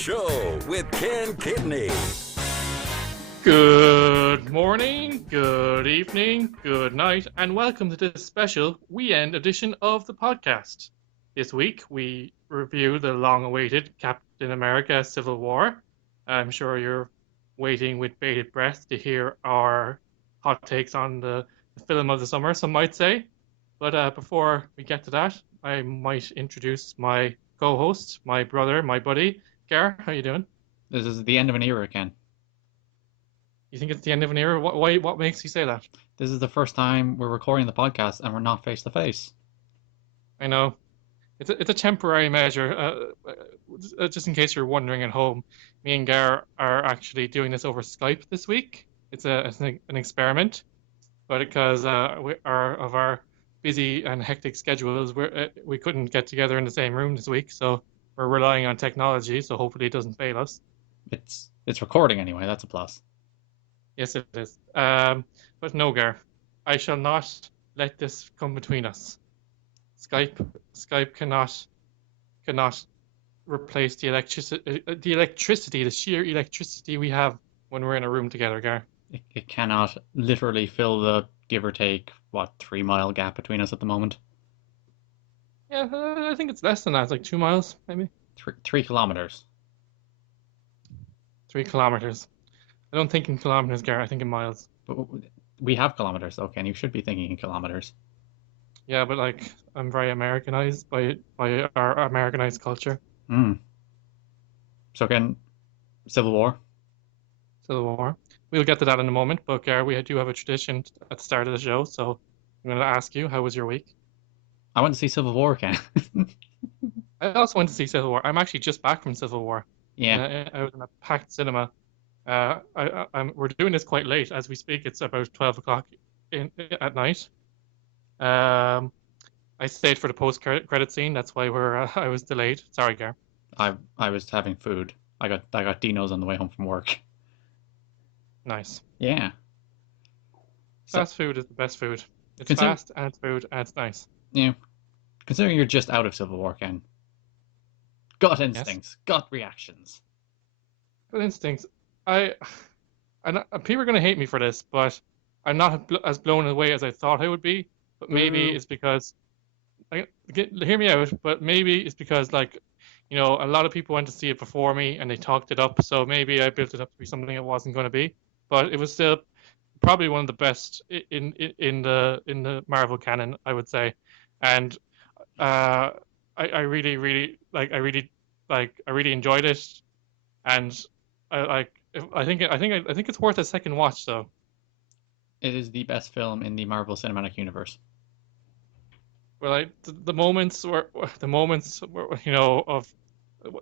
Show with Ken Kidney. Good morning, good evening, good night, and welcome to this special weekend edition of the podcast. This week we review the long-awaited Captain America Civil War. I'm sure you're waiting with bated breath to hear our hot takes on the film of the summer, some might say. But before we get to that, I might introduce my co-host, my brother, my buddy, Gar. How you doing? This is the end of an era, Ken. You think it's the end of an era? What makes you say that? This is the first time we're recording the podcast and we're not face to face. I know. It's a temporary measure. Just in case you're wondering at home, me and Gar are actually doing this over Skype this week. It's an experiment, but because of our busy and hectic schedules, we couldn't get together in the same room this week, so we're relying on technology. So hopefully it doesn't fail us. It's recording anyway. That's a plus. Yes, it is. But no, Gar, I shall not let this come between us. Skype cannot replace the electricity, the sheer electricity we have when we're in a room together, Gar. It cannot literally fill the give or take 3-mile gap between us at the moment. Yeah, I think it's less than that. It's like 2 miles, maybe. 3 kilometers. 3 kilometers. I don't think in kilometers, Gar. I think in miles. But we have kilometers, though, Ken. You should be thinking in kilometers. Yeah, but like I'm very Americanized by our Americanized culture. So, Ken, Civil War. Civil War. We'll get to that in a moment, but Gar, we do have a tradition at the start of the show, so I'm going to ask you, how was your week? I went to see Civil War, Ken. I also went to see Civil War. I'm actually just back from Civil War. Yeah. I was in a packed cinema. We're doing this quite late as we speak. It's about 12 o'clock at night. I stayed for the post-credit scene. That's why I was delayed. Sorry, Gar. I was having food. I got Dino's on the way home from work. Nice. Yeah. Fast food is the best food. It's fast and it's food and it's nice. Yeah. Considering you're just out of Civil War, Ken. Gut instincts, gut reactions. Gut instincts. People are going to hate me for this, but I'm not as blown away as I thought I would be. But maybe it's because, hear me out. But maybe it's because, a lot of people went to see it before me and they talked it up. So maybe I built it up to be something it wasn't going to be. But it was still probably one of the best in the Marvel canon, I would say. And I really enjoyed it, and I think it's worth a second watch though. It is the best film in the Marvel Cinematic Universe. Well, the moments were of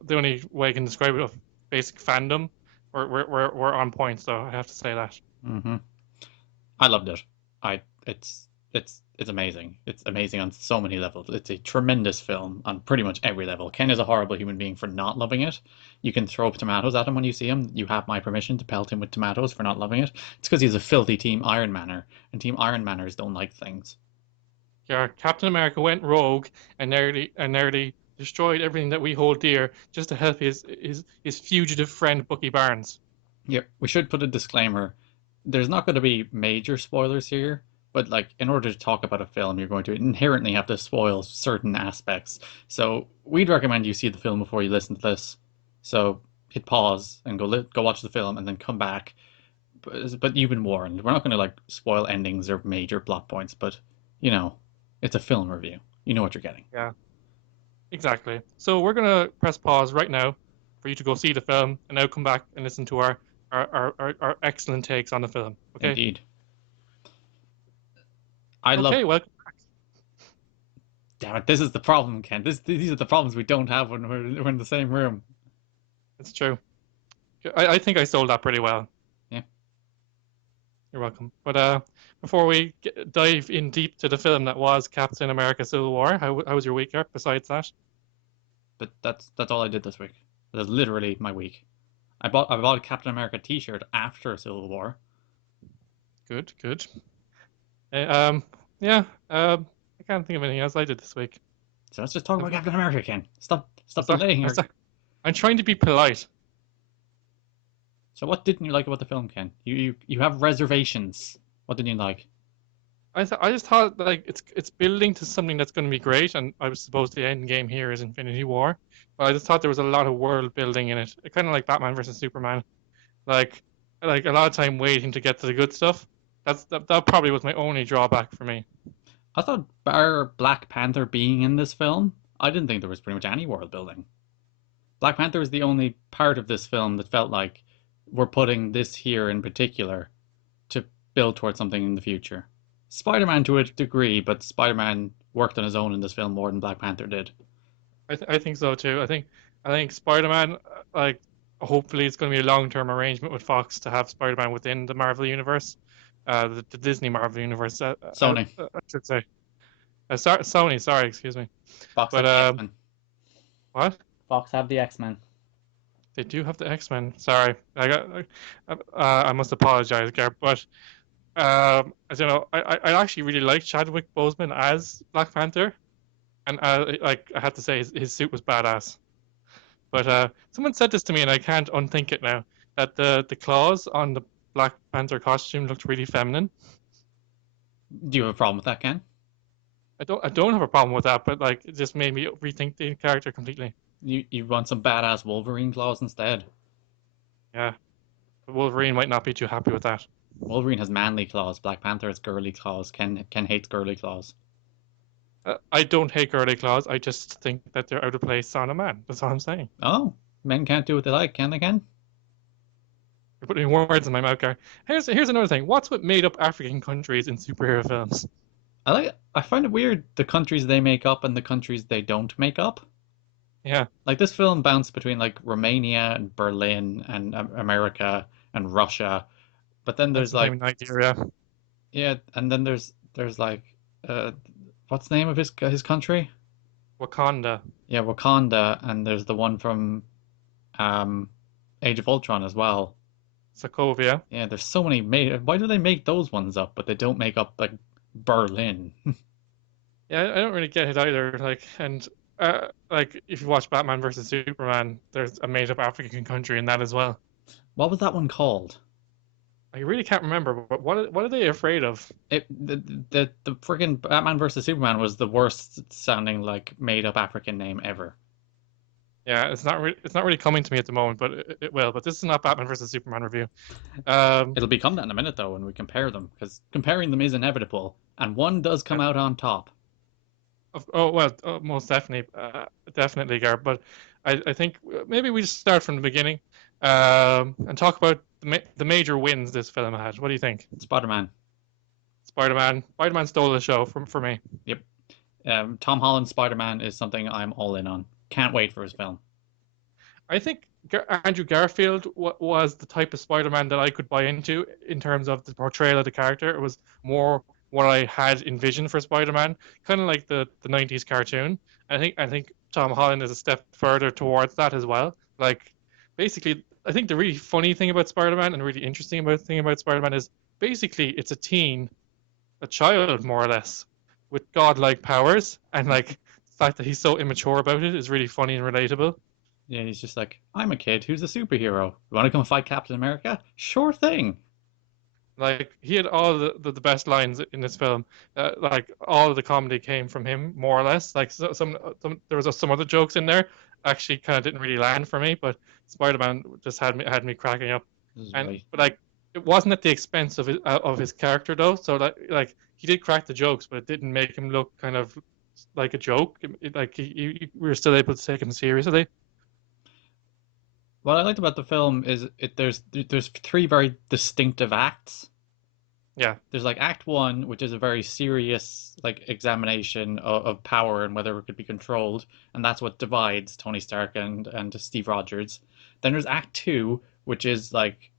the only way I can describe it of basic fandom were on point. So I have to say that. Mm-hmm. I loved it. It's amazing. It's amazing on so many levels. It's a tremendous film on pretty much every level. Ken is a horrible human being for not loving it. You can throw tomatoes at him when you see him. You have my permission to pelt him with tomatoes for not loving it. It's because he's a filthy Team Iron Manner, and Team Iron Manners don't like things. Yeah, Captain America went rogue and nearly destroyed everything that we hold dear just to help his fugitive friend Bucky Barnes. Yeah, we should put a disclaimer. There's not going to be major spoilers here. But in order to talk about a film, you're going to inherently have to spoil certain aspects. So we'd recommend you see the film before you listen to this. So hit pause and go watch the film and then come back. But you've been warned. We're not going to spoil endings or major plot points. But it's a film review. You know what you're getting. Yeah, exactly. So we're going to press pause right now for you to go see the film, and now come back and listen to our excellent takes on the film. Okay. Indeed. Welcome back. Damn it, this is the problem, Ken. These are the problems we don't have when we're in the same room. It's true. I think I sold that pretty well. Yeah. You're welcome. But before we dive in deep to the film that was Captain America Civil War, how was your week, Eric, besides that? But that's all I did this week. That's literally my week. I bought a Captain America t-shirt after Civil War. Good. I can't think of anything else I did this week. So let's just talk about Captain America, Ken. Stop delaying here. I'm trying to be polite. So what didn't you like about the film, Ken? You have reservations. What didn't you like? I just thought like it's building to something that's going to be great, and I was supposed the end game here is Infinity War, but I just thought there was a lot of world building in it. Kind of like Batman versus Superman, like like a lot of time waiting to get to the good stuff. That probably was my only drawback for me. I thought bar Black Panther being in this film, I didn't think there was pretty much any world building. Black Panther is the only part of this film that felt like we're putting this here in particular to build towards something in the future. Spider-Man to a degree, but Spider-Man worked on his own in this film more than Black Panther did. I think so too. I think Spider-Man, like hopefully it's going to be a long-term arrangement with Fox to have Spider-Man within the Marvel universe, the Disney Marvel universe, Sony. I should say. Sony, sorry, excuse me. Fox But have the X-Men. what? Fox have the X-Men. They do have the X-Men. Sorry, I must apologize, Gar. But I don't know. I actually really liked Chadwick Boseman as Black Panther, and like I have to say his suit was badass. But someone said this to me, and I can't unthink it now. That the claws on the Black Panther costume looked really feminine. Do you have a problem with that, Ken? I don't have a problem with that, but like it just made me rethink the character completely. You want some badass Wolverine claws instead. Yeah, but Wolverine might not be too happy with that. Wolverine has manly claws. Black Panther has girly claws. Ken hates girly claws. I don't hate girly claws. I just think that they're out of place on a man. That's all I'm saying. Oh, men can't do what they like, can they, Ken? You're putting words in my mouth, Gar. Here's another thing. What's with made up African countries in superhero films? I find it weird the countries they make up and the countries they don't make up. Yeah, Like this film bounced between like Romania and Berlin and America and Russia, but then that's there's the same like in Nigeria. yeah, and then there's like uh what's the name of his country? Wakanda, Yeah, Wakanda, and there's the one from um Age of Ultron as well. Sokovia. Yeah, there's so many made. Why do they make those ones up, but they don't make up like Berlin? Yeah, I don't really get it either. Like if you watch Batman versus Superman, there's a made up African country in that as well. What was that one called? I really can't remember. But what are they afraid of? The friggin' Batman versus Superman was the worst sounding like made up African name ever. Yeah, it's not really coming to me at the moment, but it will. But this is not Batman versus Superman review. It'll become that in a minute though when we compare them, because comparing them is inevitable, and one does come out on top. Oh well, most definitely, definitely, Gar. But I think maybe we just start from the beginning, and talk about the major wins this film had. What do you think? Spider-Man. Spider-Man stole the show for me. Yep. Tom Holland's Spider-Man is something I'm all in on. Can't wait for his film. I think Andrew Garfield was the type of Spider-Man that I could buy into in terms of the portrayal of the character. It was more what I had envisioned for Spider-Man, kind of like the 90s cartoon. I think Tom Holland is a step further towards that as well. Like basically, I think the really funny thing about Spider-Man and really interesting thing about Spider-Man is basically it's a child more or less with godlike powers, and like the fact that he's so immature about it is really funny and relatable. Yeah, he's just like, I'm a kid who's a superhero. You want to come fight Captain America? Sure thing. Like he had all the best lines in this film. Like all of the comedy came from him, more or less. Like some there was some other jokes in there actually kind of didn't really land for me, but Spider-Man just had me cracking up. This is And right. but like it wasn't at the expense of his character though. So like he did crack the jokes, but it didn't make him look kind of like a joke. Like we were still able to take him seriously. What I liked about the film is there's three very distinctive acts. Yeah, There's like Act One, which is a very serious like examination of power and whether it could be controlled, and that's what divides Tony Stark and Steve Rogers. Then there's Act Two, which is like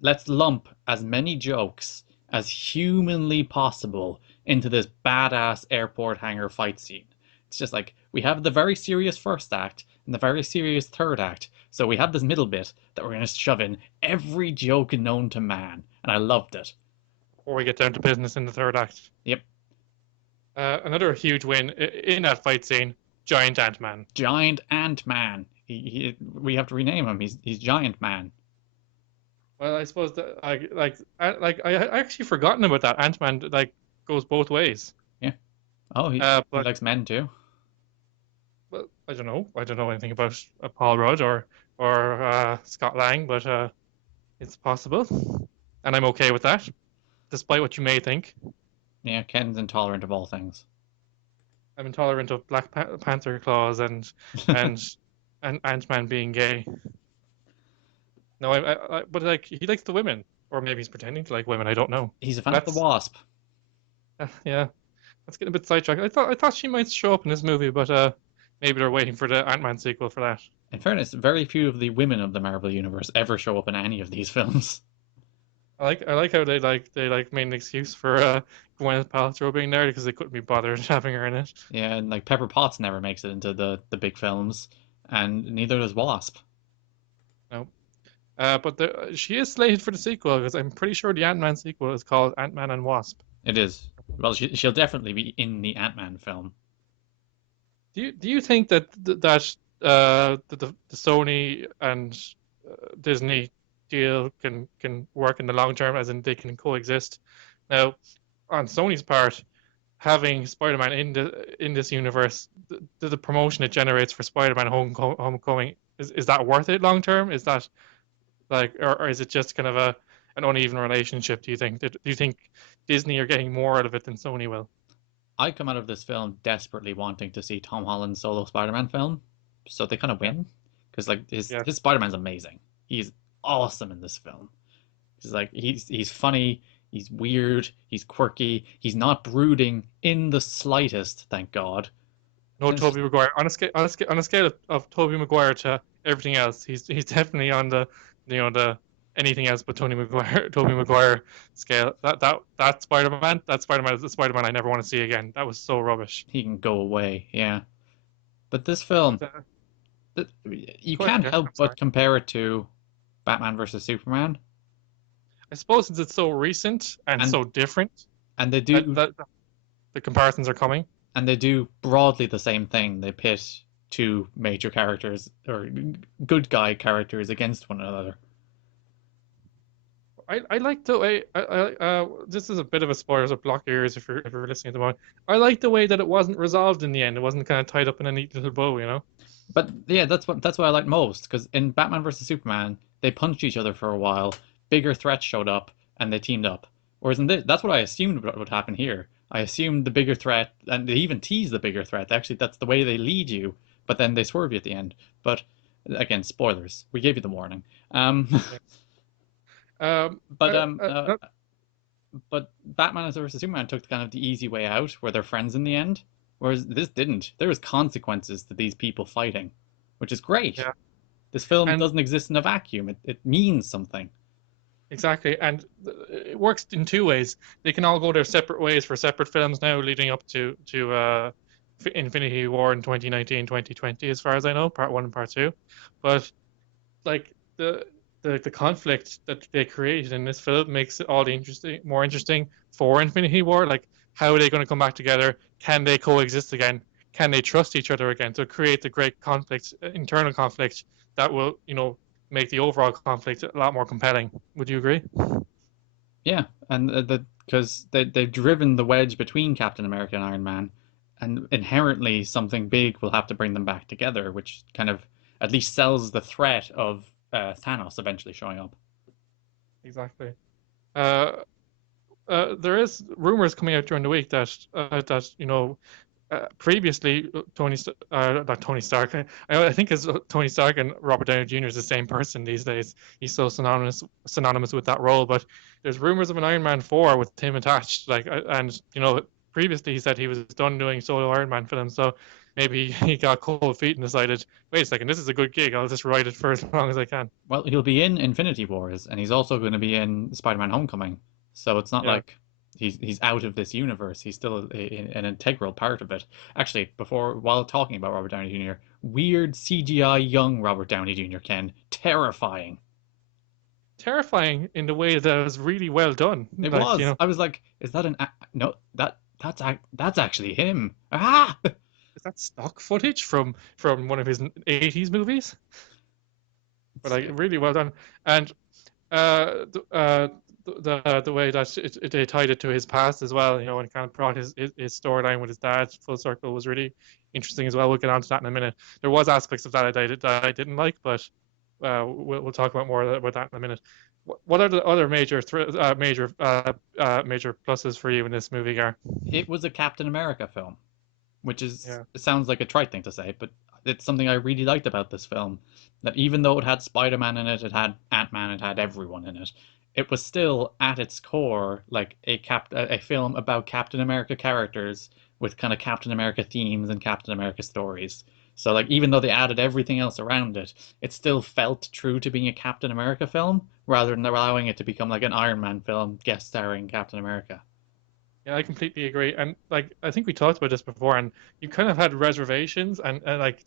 let's lump as many jokes as humanly possible into this badass airport hangar fight scene. It's just like we have the very serious first act and the very serious third act, so we have this middle bit that we're going to shove in every joke known to man, and I loved it. before we get down to business in the third act. Yep. Another huge win in that fight scene, Giant Ant-Man. Giant Ant-Man. We have to rename him. He's Giant Man. Well, I suppose that I actually forgotten about that. Ant-Man like goes both ways. Yeah. Oh, he But likes men too. well, I don't know. I don't know anything about Paul Rudd or Scott Lang, but it's possible, and I'm okay with that, despite what you may think. Yeah, Ken's intolerant of all things. I'm intolerant of Black Panther claws and and Ant-Man being gay. No, but like he likes the women, or maybe he's pretending to like women. I don't know. He's a fan of the That's Wasp. yeah. Let's get a bit sidetracked. I thought she might show up in this movie, but maybe they're waiting for the Ant-Man sequel for that. In fairness, very few of the women of the Marvel universe ever show up in any of these films. I like how they made an excuse for Gwyneth Paltrow being there because they couldn't be bothered having her in it. Yeah, and like Pepper Potts never makes it into the big films, and neither does Wasp. No. But she is slated for the sequel because I'm pretty sure the Ant-Man sequel is called Ant-Man and Wasp. It is. Well, she'll definitely be in the Ant-Man film. Do you think that the Sony and Disney deal can work in the long term, as in they can coexist? Now, on Sony's part, having Spider-Man in this universe, the promotion it generates for Spider-Man Homecoming, is that worth it long term? Is that like, or is it just kind of an uneven relationship? Do you think? Do you think Disney are getting more out of it than Sony will? I come out of this film desperately wanting to see Tom Holland's solo Spider-Man film, so they kind of Yeah. win because like Yeah. his Spider-Man's amazing. He's awesome in this film. He's funny, he's weird, he's quirky, he's not brooding in the slightest, thank God. No, And it's just Tobey Maguire. On a scale of Tobey Maguire to everything else, he's definitely on the anything else but Tony Maguire Tobey Maguire scale. That Spider-Man is the Spider-Man I never want to see again. That was so rubbish. he can go away, yeah. But this film, But, you go ahead, can't yeah, help I'm sorry. but compare it to Batman versus Superman, I suppose since it's so recent and and so different, and they that, do that the comparisons are coming. and they do broadly the same thing. They pit two major characters or good guy characters against one another. I like the way this is a bit of a spoiler, so block your ears if you're listening at the moment. I like the way that it wasn't resolved in the end. It wasn't kind of tied up in a neat little bow, you know. But yeah, that's what I like most because in Batman versus Superman, they punched each other for a while. Bigger threats showed up and they teamed up. Whereas in this, that's what I assumed would happen here. I assumed the bigger threat, and they even tease the bigger threat. Actually, that's the way they lead you, but then they swerve you at the end. But again, spoilers. We gave you the warning. Um, Yeah. Um, but uh, um, uh, uh, uh, but Batman versus Superman took kind of the easy way out, where they're friends in the end. Whereas this didn't. There was consequences to these people fighting, which is great. yeah, This film and doesn't exist in a vacuum. It means something. exactly, and it works in two ways. They can all go their separate ways for separate films now, leading up to Infinity War in 2019, 2020, as far as I know, part one and part two. But like the conflict that they created in this film makes it all the more interesting for Infinity War. Like, how are they going to come back together? Can they coexist again? Can they trust each other again? To create the great conflict, internal conflict that will, make the overall conflict a lot more compelling. Would you agree? Yeah, and because they've driven the wedge between Captain America and Iron Man, and inherently something big will have to bring them back together, which kind of at least sells the threat of Thanos eventually showing up. Exactly. Uh, there is rumors coming out during the week that previously not Tony Stark. I think it's Tony Stark and Robert Downey Jr. is the same person these days. He's so synonymous with that role. But there's rumors of an Iron Man 4 with him attached. And previously he said he was done doing solo Iron Man films. So maybe he got cold feet and decided, wait a second, this is a good gig. I'll just write it for as long as I can. Well, he'll be in Infinity Wars, and he's also going to be in Spider-Man: Homecoming. So it's not Yeah. like he's out of this universe. He's still an integral part of it. Actually, while talking about Robert Downey Jr., weird CGI young Robert Downey Jr. Ken, terrifying. Terrifying in the way that it was really well done. It Like, was. I was like, is that no? That's actually him. Ah! that stock footage from one of his 80s movies? But like really well done. And the way that they tied it to his past as well, you know, and kind of brought his storyline with his dad full circle was really interesting as well. We'll get onto that in a minute. There was aspects of that I didn't like, but we'll talk about more about that in a minute. What are the other major pluses for you in this movie, Gar? It was a Captain America film, which is Yeah. it sounds like a trite thing to say, but it's something I really liked about this film. That even though it had Spider-Man in it, it had Ant-Man, it had everyone in it. It was still at its core like a film about Captain America characters with kind of Captain America themes and Captain America stories. So like even though they added everything else around it, it still felt true to being a Captain America film rather than allowing it to become like an Iron Man film guest starring Captain America. Yeah, I completely agree. And like, I think we talked about this before, and you kind of had reservations, and like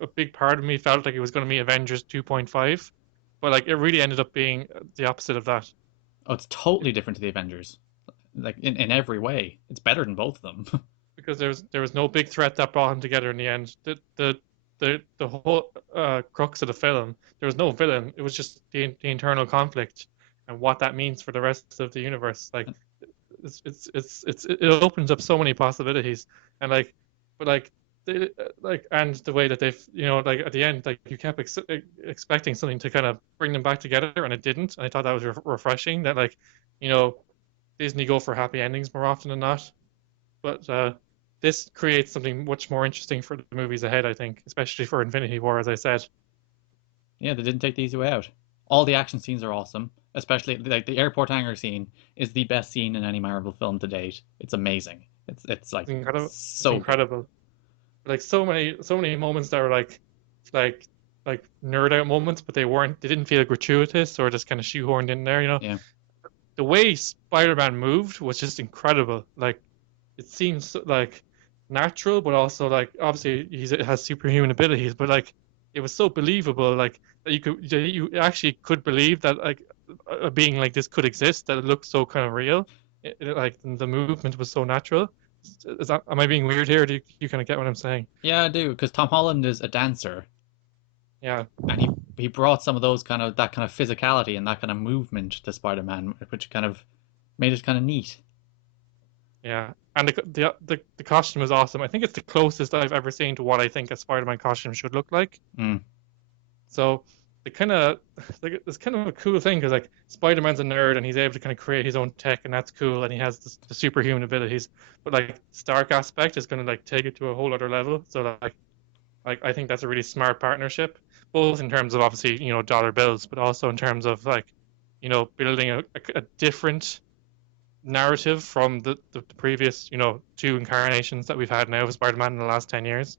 a big part of me felt like it was going to be Avengers 2.5, but like it really ended up being the opposite of that. Oh, it's totally different to the Avengers. Like in every way. It's better than both of them. Because there was no big threat that brought them together in the end. The whole crux of the film, there was no villain. It was just the internal conflict and what that means for the rest of the universe. Like it opens up so many possibilities, and like but like and the way that they've, you know, like at the end, like you kept expecting something to kind of bring them back together, and it didn't. And I thought that was refreshing, that like, you know, Disney go for happy endings more often than not, but this creates something much more interesting for the movies ahead, I think, especially for Infinity War, as I said. Yeah, they didn't take the easy way out. All the action scenes are awesome, especially like the airport hangar scene is the best scene in any Marvel film to date. It's amazing. It's like It's incredible. It's so good. incredible. Like so many moments that were like like nerd out moments, but they didn't feel gratuitous or just kind of shoehorned in there. You know, Yeah. the way Spider-Man moved was just incredible. Like it seems like natural, but also like obviously it has superhuman abilities, but like it was so believable, like that you actually could believe that like a being like this could exist, that it looked so kind of real. Like the movement was so natural. Am I being weird here? Do you kind of get what I'm saying? Yeah, I do, because Tom Holland is a dancer Yeah, and he brought some of those kind of that kind of physicality and that kind of movement to Spider-Man, which kind of made it kind of neat. yeah. And the costume is awesome. I think it's the closest I've ever seen to what I think a Spider-Man costume should look like. Mm. So it kind of like it's kind of a cool thing because like Spider-Man's a nerd and he's able to kind of create his own tech, and that's cool, and he has the superhuman abilities. But like Stark aspect is going to like take it to a whole other level. So like I think that's a really smart partnership, both in terms of obviously, you know, dollar bills, but also in terms of like, you know, building a different narrative from the previous, you know, two incarnations that we've had now of Spider-Man in the last 10 years.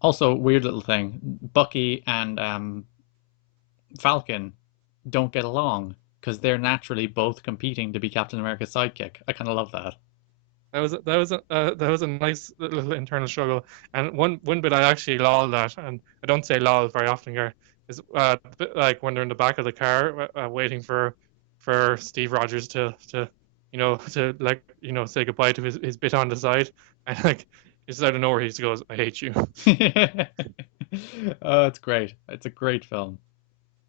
Also, weird little thing. Bucky and Falcon don't get along because they're naturally both competing to be Captain America's sidekick. I kind of love that. That was a nice little internal struggle, and one bit I actually lolled at, and I don't say lol very often here, is like when they're in the back of the car waiting for Steve Rogers to you know, to like, you know, say goodbye to his bit on the side, and like just out of nowhere he just goes, "I hate you." Oh, it's great. It's a great film.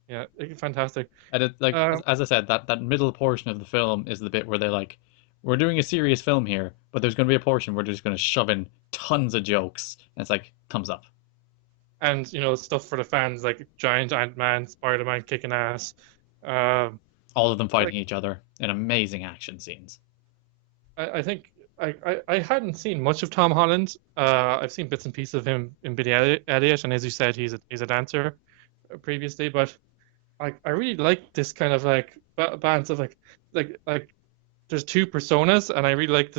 Yeah, fantastic. And it like Um, as I said, that middle portion of the film is the bit where they're like, we're doing a serious film here, but there's going to be a portion where they're just going to shove in tons of jokes, and it's like thumbs up. and you know, stuff for the fans like giant Ant-Man, Spider-Man kicking ass. Um, All of them fighting like each other in amazing action scenes. I think I hadn't seen much of Tom Holland. I've seen bits and pieces of him in Billy Elliot, and as you said, he's a dancer previously. But I really like this kind of like balance of like there's two personas, and I really like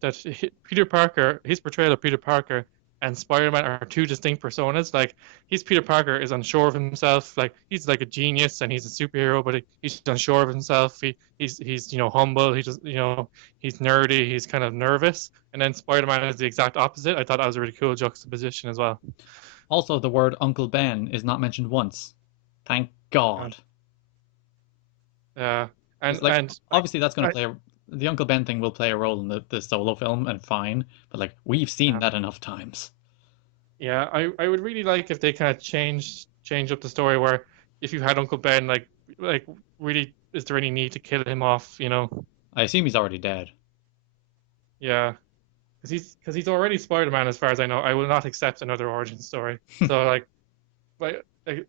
that Peter Parker, his portrayal of Peter Parker and Spider-Man are two distinct personas. Like he's Peter Parker is unsure of himself, like he's like a genius and he's a superhero, but he's unsure of himself. He's you know, humble. He just, you know, he's nerdy. He's kind of nervous. And then Spider-Man is the exact opposite. I thought that was a really cool juxtaposition as well. Also, the word Uncle Ben is not mentioned once. Thank Yeah, God. yeah. Because and like and obviously that's going I to play The Uncle Ben thing will play a role in the solo film, and fine, but like we've seen Yeah, that enough times. yeah. I would really like if they kind of change up the story where if you had Uncle Ben, like really, is there any need to kill him off? I assume he's already dead. Yeah, because he's already Spider-Man as far as I know. I will not accept another origin story. So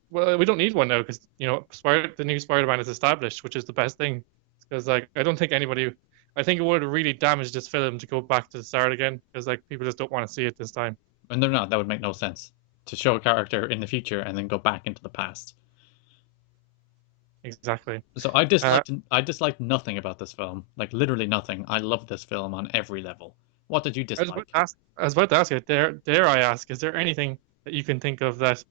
well, we don't need one now because the new Spider-Man is established, which is the best thing. Because I don't think anybody, I think it would have really damaged this film to go back to the start again because like people just don't want to see it this time. And they're not. That would make no sense to show a character in the future and then go back into the past. Exactly. So Uh, I disliked nothing about this film, like literally nothing. I love this film on every level. What did you dislike? I was about to ask you, dare I ask, is there anything that you can think of that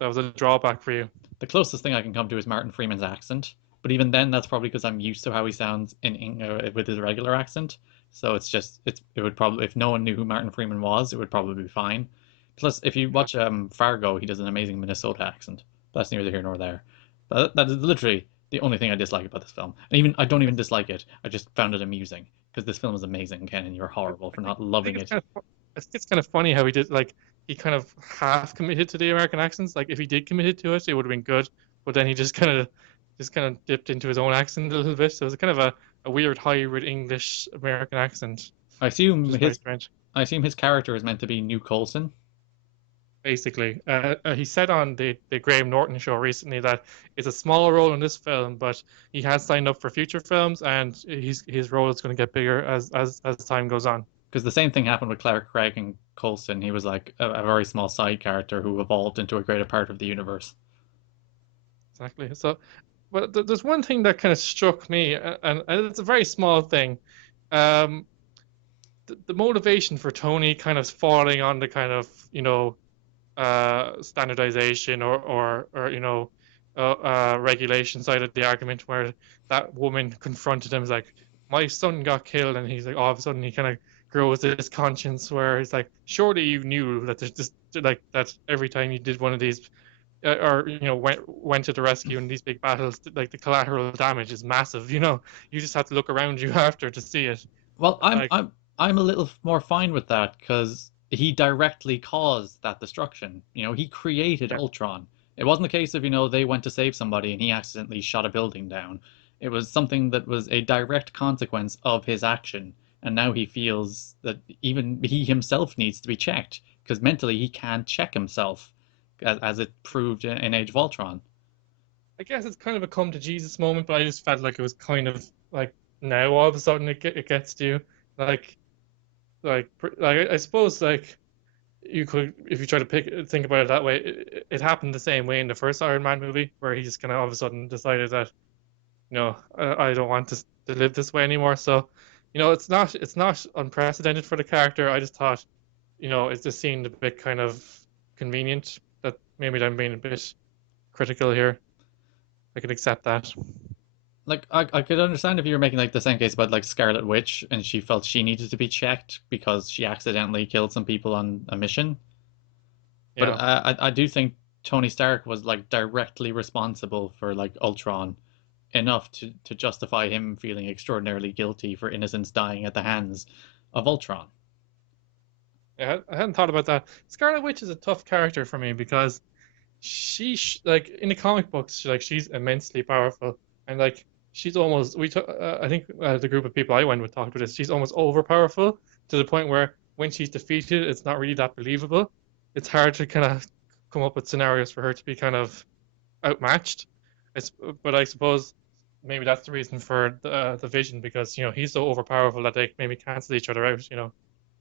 was a drawback for you? The closest thing I can come to is Martin Freeman's accent, but even then, that's probably because I'm used to how he sounds with his regular accent. So it would probably, if no one knew who Martin Freeman was, it would probably be fine. Plus, if you watch Fargo, he does an amazing Minnesota accent. That's neither here nor there. But that is literally the only thing I dislike about this film. And even I don't even dislike it. I just found it amusing because this film is amazing, Ken, and you're horrible for not I think loving it's it. kind of I think it's kind of funny how he did he kind of half committed to the American accents. Like if he did committed to it, it would have been good. But then he just kind of dipped into his own accent a little bit. So it was kind of a weird hybrid English American accent, I which assume is very his strange. I assume his character is meant to be New Coulson. Basically, he said on the Graham Norton show recently that it's a small role in this film, but he has signed up for future films, and his role is going to get bigger as time goes on. Because the same thing happened with Clark Gregg and Coulson. He was like a very small side character who evolved into a greater part of the universe. Exactly. So, but there's one thing that kind of struck me, and it's a very small thing. Um, the motivation for Tony kind of falling on the kind of standardization or regulation side of the argument, where that woman confronted him as like, my son got killed, and he's like, all of a sudden he kind of grows this conscience where he's like, surely you knew that there's just like that every time you did one of these or went to the rescue in these big battles, like the collateral damage is massive. You just have to look around you after to see it. Well, Like, I'm a little more fine with that because he directly caused that destruction. He created yeah, Ultron. It wasn't a case of, they went to save somebody and he accidentally shot a building down. It was something that was a direct consequence of his action. And now he feels that even he himself needs to be checked because mentally he can't check himself, as it proved in Age of Ultron. I guess it's kind of a come to Jesus moment, but I just felt like it was kind of like now all of a sudden it gets to you, like I suppose like you could, if you try to think about it that way, it happened the same way in the first Iron Man movie where he just kind of all of a sudden decided that I don't want to live this way anymore. So it's not unprecedented for the character. I just thought it just seemed a bit kind of convenient that maybe I'm being a bit critical here. I can accept that. Like I could understand if you were making like the same case about like Scarlet Witch and she felt she needed to be checked because she accidentally killed some people on a mission. But Yeah. I do think Tony Stark was like directly responsible for like Ultron enough to justify him feeling extraordinarily guilty for innocents dying at the hands of Ultron. Yeah, I hadn't thought about that. Scarlet Witch is a tough character for me because like in the comic books, she's immensely powerful, and like she's almost I think the group of people I went with talked about this. She's almost over powerful to the point where when she's defeated, it's not really that believable. It's hard to kind of come up with scenarios for her to be kind of outmatched. It's, but I suppose maybe that's the reason for the Vision, because he's so overpowerful that they maybe cancel each other out.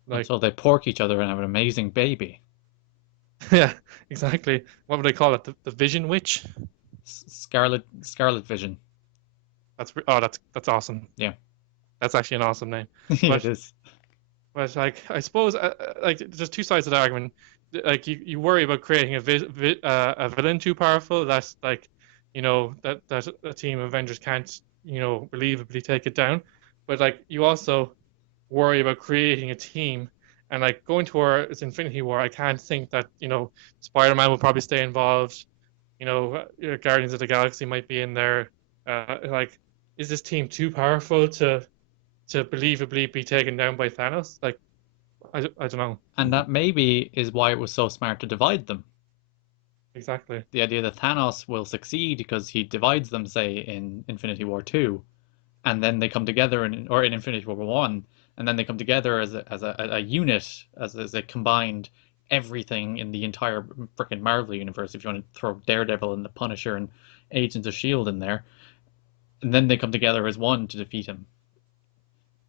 Like Until they pork each other and have an amazing baby. yeah, exactly. What would they call it? The Vision Witch? Scarlet Vision. That's awesome. Yeah, That's actually an awesome name. it But is. but like I suppose like there's two sides of the argument. Like you worry about creating a villain too powerful that's like that a team of Avengers can't believably take it down. But like you also worry about creating a team, and like going towards Infinity War, I can't think that Spider-Man will probably stay involved. Guardians of the Galaxy might be in there. Like is this team too powerful to believably be taken down by Thanos? Like, I don't know And that maybe is why it was so smart to divide them. exactly. The idea that Thanos will succeed because he divides them, say, in Infinity War 2, and then they come together or in Infinity War 1, and then they come together as a unit, as a combined everything in the entire freaking Marvel universe, if you want to throw Daredevil and the Punisher and Agents of Shield in there, and then they come together as one to defeat him.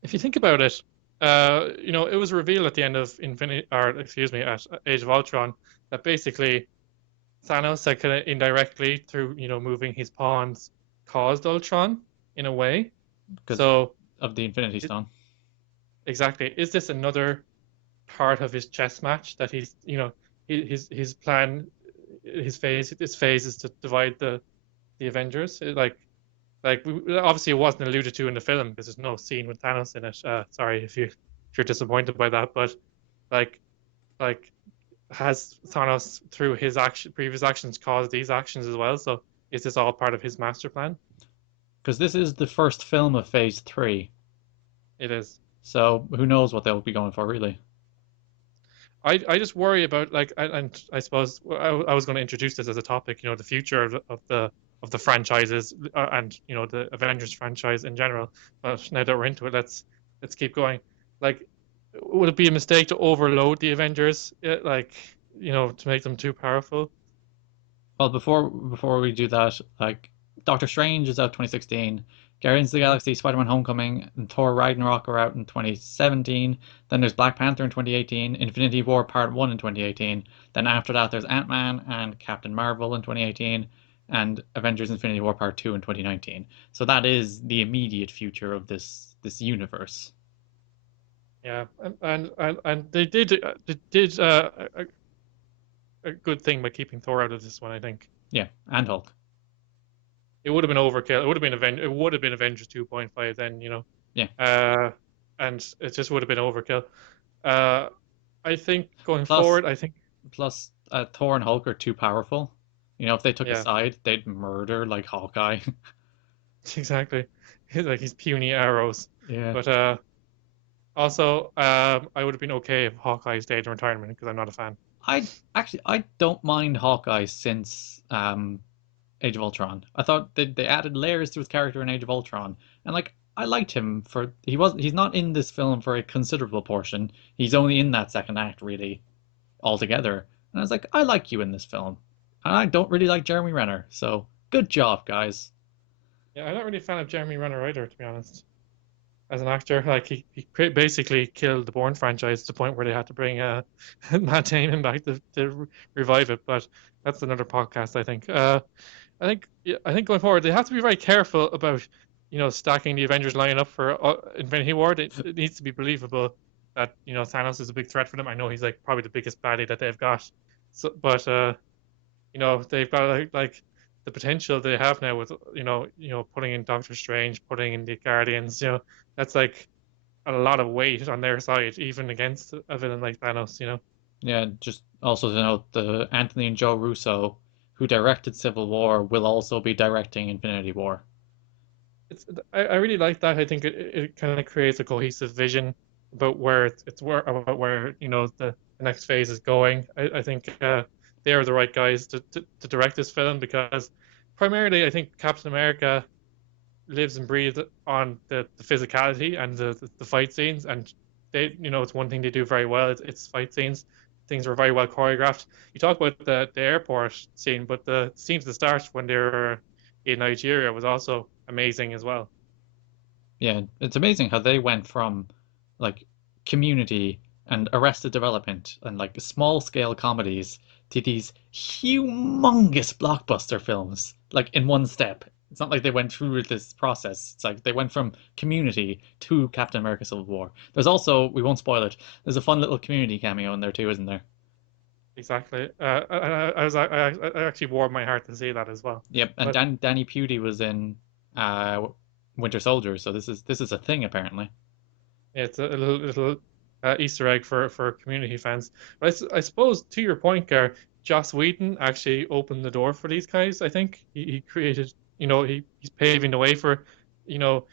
If you think about it, it was revealed at the end of Infinity, or excuse me, at Age of Ultron, that basically Thanos, like kind of indirectly through moving his pawns, caused Ultron in a way. Because So of the Infinity it, Stone. exactly, is this another part of his chess match that he's his plan, his phase is to divide the Avengers? Obviously it wasn't alluded to in the film because there's no scene with Thanos in it. Sorry if you're disappointed by that, but like like has Thanos through his previous actions caused these actions as well? So is this all part of his master plan? Because this is the first film of Phase 3, It is. so who knows what they'll be going for, really. I just worry about and I suppose I was going to introduce this as a topic. The future of the franchises and the Avengers franchise in general. But now that we're into it, let's keep going. Like, would it be a mistake to overload the Avengers? To make them too powerful? Well, before we do that, like Doctor Strange is out 2016, Guardians of the Mhm. Galaxy, Spider-Man: Homecoming, and Thor: Ragnarok are out in 2017. Then there's Black Panther in 2018, Infinity War Part 1 in 2018. Then after that, there's Ant-Man and Captain Marvel in 2018, and Avengers: Infinity War Part 2 in 2019. So that is the immediate future of this universe. Yeah, and they did a good thing by keeping Thor out of this one. I think Yeah, and Hulk. it would have been overkill. It would have been Avengers 2.5 then, Yeah. uh, and it just would have been overkill. Uh, I think going Plus, forward, I think Thor and Hulk are too powerful. If they took a yeah, side, they'd murder like Hawkeye. exactly. He's puny arrows, Yeah. but also I would have been okay if Hawkeye stayed in retirement because I'm not a fan. I don't mind Hawkeye since Age of Ultron. I thought they added layers to his character in Age of Ultron, and like I liked him for he's not in this film for a considerable portion. He's only in that second act really altogether. And I was like, I like you in this film. And I don't really like Jeremy Renner, so good job, guys. Yeah, I'm not really a fan of Jeremy Renner either, to be honest. As an actor, like basically killed the Bourne franchise to the point where they had to bring Matt Damon back to revive it. But that's another podcast, I think. I think going forward they have to be very careful about stacking the Avengers lineup for Infinity War. It needs to be believable that Thanos is a big threat for them. I know he's like probably the biggest baddie that they've got. So, but they've got like the potential they have now with putting in Doctor Strange, putting in the Guardians. That's like a lot of weight on their side, even against a villain like Thanos. Yeah, just also to note the Anthony and Joe Russo, who directed Civil War, will also be directing Infinity War. I really like that. I think it kind of creates a cohesive vision about where about where the next phase is going. I think they are the right guys to direct this film because primarily I think Captain America lives and breathes on the physicality and the fight scenes, and it's one thing they do very well. It's fight scenes. Things were very well choreographed. You talk about the airport scene, but the scene at the start when they were in Nigeria was also amazing as well. Yeah, it's amazing how they went from like Community and Arrested Development and like small scale comedies to these humongous blockbuster films, like in one step. It's not like they went through this process. It's like they went from Community to Captain America Civil War. There's also, we won't spoil it, there's a fun little Community cameo in there too, isn't there? Exactly. I actually warmed my heart to see that as well. Yep, and But Danny Pudi was in uh Winter Soldier, so this is a thing apparently. it's a little Easter egg for community fans. But I suppose to your point, Gar, Joss Whedon actually opened the door for these guys. I think he created, he's paving the way for you know,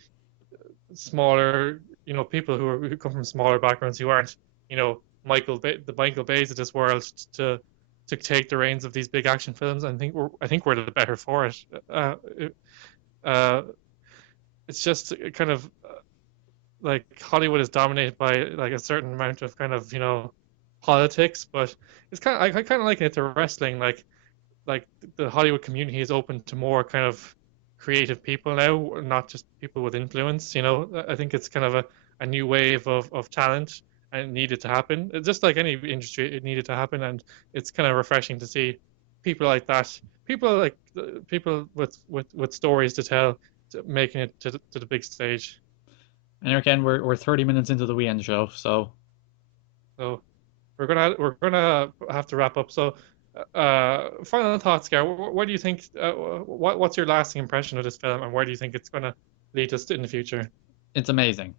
smaller, people who come from smaller backgrounds who aren't, the Michael Bays of this world to take the reins of these big action films. I think we're the better for it. Uh, it's just kind of like Hollywood is dominated by like a certain amount of kind of politics, but it's kind of I kind of liken it to wrestling. Like the Hollywood community is open to more kind of creative people now, not just people with influence. I think it's kind of a new wave of talent, and it needed to happen. Just like any industry, it needed to happen, and it's kind of refreshing to see people like that, people with stories to tell, making it to the big stage. And again, we're 30 minutes into the weekend show, so So we're gonna have to wrap up. So, final thoughts, Gar. What do you think? What's your lasting impression of this film, and where do you think it's gonna lead us in the future? it's amazing.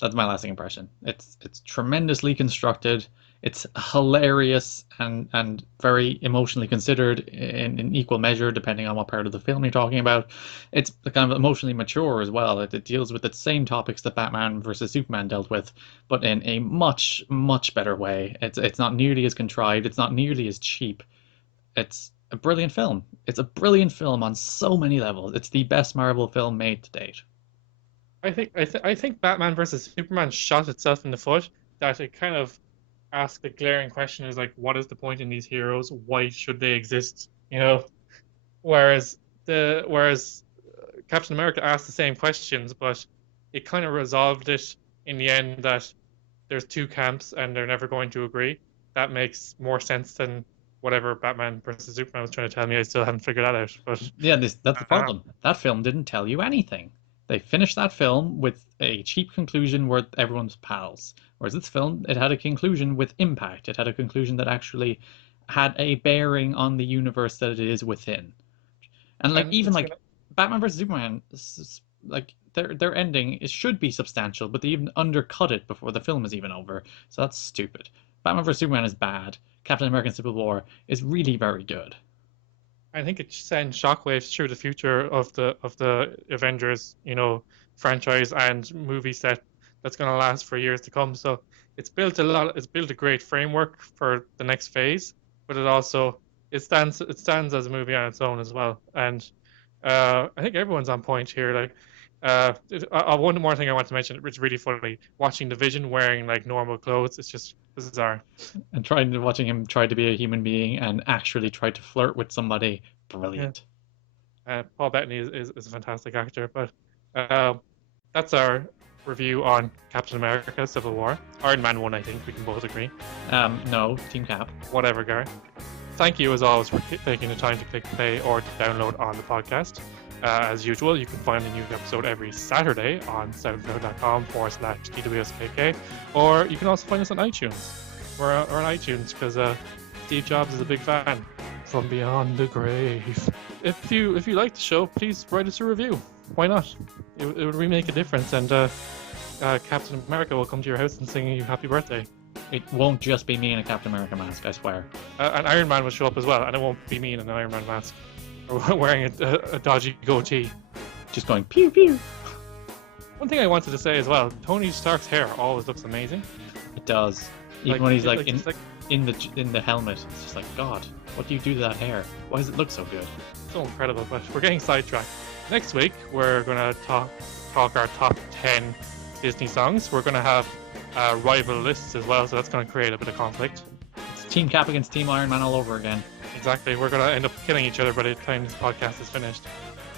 That's my lasting impression. It's tremendously constructed. It's hilarious and very emotionally considered in equal measure, depending on what part of the film you're talking about. It's kind of emotionally mature as well. It deals with the same topics that Batman versus Superman dealt with, but in a much, much better way. It's not nearly as contrived. It's not nearly as cheap. It's a brilliant film. It's a brilliant film on so many levels. It's the best Marvel film made to date. I think Batman versus Superman shot itself in the foot. That it kind of asked the glaring question is like, what is the point in these heroes? Why should they exist? Whereas Captain America asked the same questions, but it kind of resolved it in the end that there's two camps and they're never going to agree. That makes more sense than whatever Batman versus Superman was trying to tell me. I still haven't figured that out. But Yeah, that's the problem. That film didn't tell you anything. They finished that film with a cheap conclusion where everyone's pals. Whereas this film, it had a conclusion with impact. It had a conclusion that actually had a bearing on the universe that it is within. And like and even it's like gonna, Batman vs Superman, like their ending, it should be substantial, but they even undercut it before the film is even over. So that's stupid. Batman vs Superman is bad. Captain America: Civil War is really very good. I think it sends shockwaves through the future of the Avengers, franchise and movie set that's going to last for years to come. So it's built a great framework for the next phase, but it stands as a movie on its own as well. And I think everyone's on point here. Like, one more thing I want to mention. It's really funny watching the Vision wearing like normal clothes. It's just bizarre. And watching him try to be a human being and actually try to flirt with somebody, brilliant. Paul Bettany is a fantastic actor, but uh, that's our review on Captain America: Civil War. Iron Man 1, I think we can both agree. No, Team Cap. Whatever, Gar. Thank you as always for taking the time to click play or to download on the podcast. As usual, you can find a new episode every Saturday on soundcloud.com/TWSKK, or you can also find us on iTunes. We're on iTunes because Steve Jobs is a big fan. From beyond the grave. If you like the show, please write us a review. Why not? It would really make a difference, and Captain America will come to your house and sing you happy birthday. It won't just be me in a Captain America mask, I swear. And Iron Man will show up as well, and it won't be me in an Iron Man mask or wearing a dodgy goatee. Just going pew pew. One thing I wanted to say as well: Tony Stark's hair always looks amazing. It does. Even when he's like it's in the helmet, it's just like, God, what do you do to that hair? Why does it look so good? so incredible. But we're getting sidetracked. Next week we're gonna talk our top 10 Disney songs. We're gonna have rival lists as well, so that's gonna create a bit of conflict. It's Team Cap against Team Iron Man all over again. Exactly. We're gonna end up killing each other by the time this podcast is finished.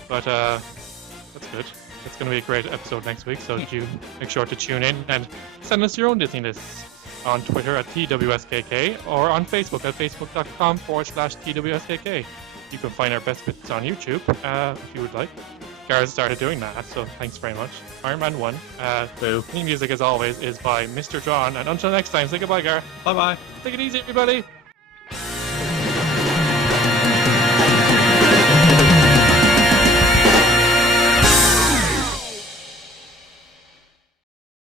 But that's good. It's gonna be a great episode next week. So you make sure to tune in and send us your own Disney lists on Twitter at TWSKK or on Facebook at facebook.com/TWSKK. You can find our best bits on YouTube if you would like. Gareth started doing that, so thanks very much. Iron Man 1. Theme music, as always, is by Mr. John. And until next time, say goodbye, Gareth. Bye bye. Take it easy, everybody.